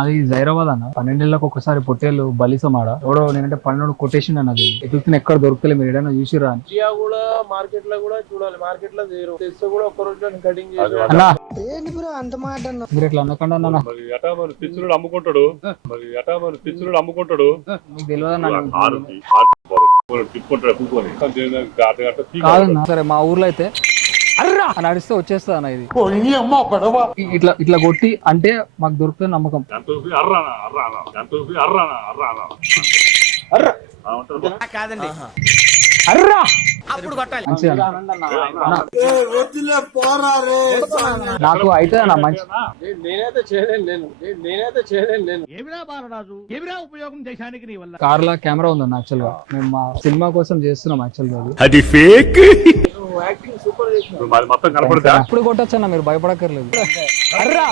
అది హైదరాబాద్ అన్న 12 ఒకసారి పొట్టేళ్ళు బలిసమాడ ఎవడో నేనంటే 12 కొటేషన్ అన్నది ఎదుగుతున్న ఎక్కడ దొరుకుతలే మీరు ఏదైనా చూసిరా అని జియా కూడా మార్కెట్ లో కూడా చూడాలి, మార్కెట్ లో జీరో తెస్తే కూడా ఒక్క రోజులో కటింగ్ చేసి అన్నా ఏంటి బ్రో అంత మాట అన్న మీరు ఎట్లా అనకుండా అన్న మరి ఎటా మరి పిచ్చుడు అమ్ముకుంటాడు, మరి ఎటా మరి పిచ్చుడు అమ్ముకుంటాడు. మీకు తెలియదు తిప్పుకుంటాడు కూకొని కాదన్నా. సరే మా ఊర్లో అయితే అర్రా అని అడిస్తే వచ్చేస్తా అన్న ఇది ఇట్లా ఇట్లా కొట్టి అంటే మాకు దొరుకుతుంది నమ్మకం. ఎంత అర్రా అర్రా ఎంత అర్రా అర్రా అర్రా కాదండి అర్రా అప్పుడు కొట్టాలి. మంచిగా నాకు అయితే అన్న మంచి నేనైతే చేయలేను నేను ఏమిరా బాలరాజు, ఏమిరా ఉపయోగం దేశానికి నీ వల్ల? కార్లో కెమెరా ఉందన్న యాక్చువల్ గా మేము మా సినిమా కోసం చేస్తున్నాం యాక్చువల్ గా అది ఫేక్. నువ్వు యాక్టింగ్ సూపర్ చేసినావు. మొత్తం కనపడతా అప్పుడు కొట్టచ్చు అన్న, మీరు భయపడక్కర్లేదు. అర్రా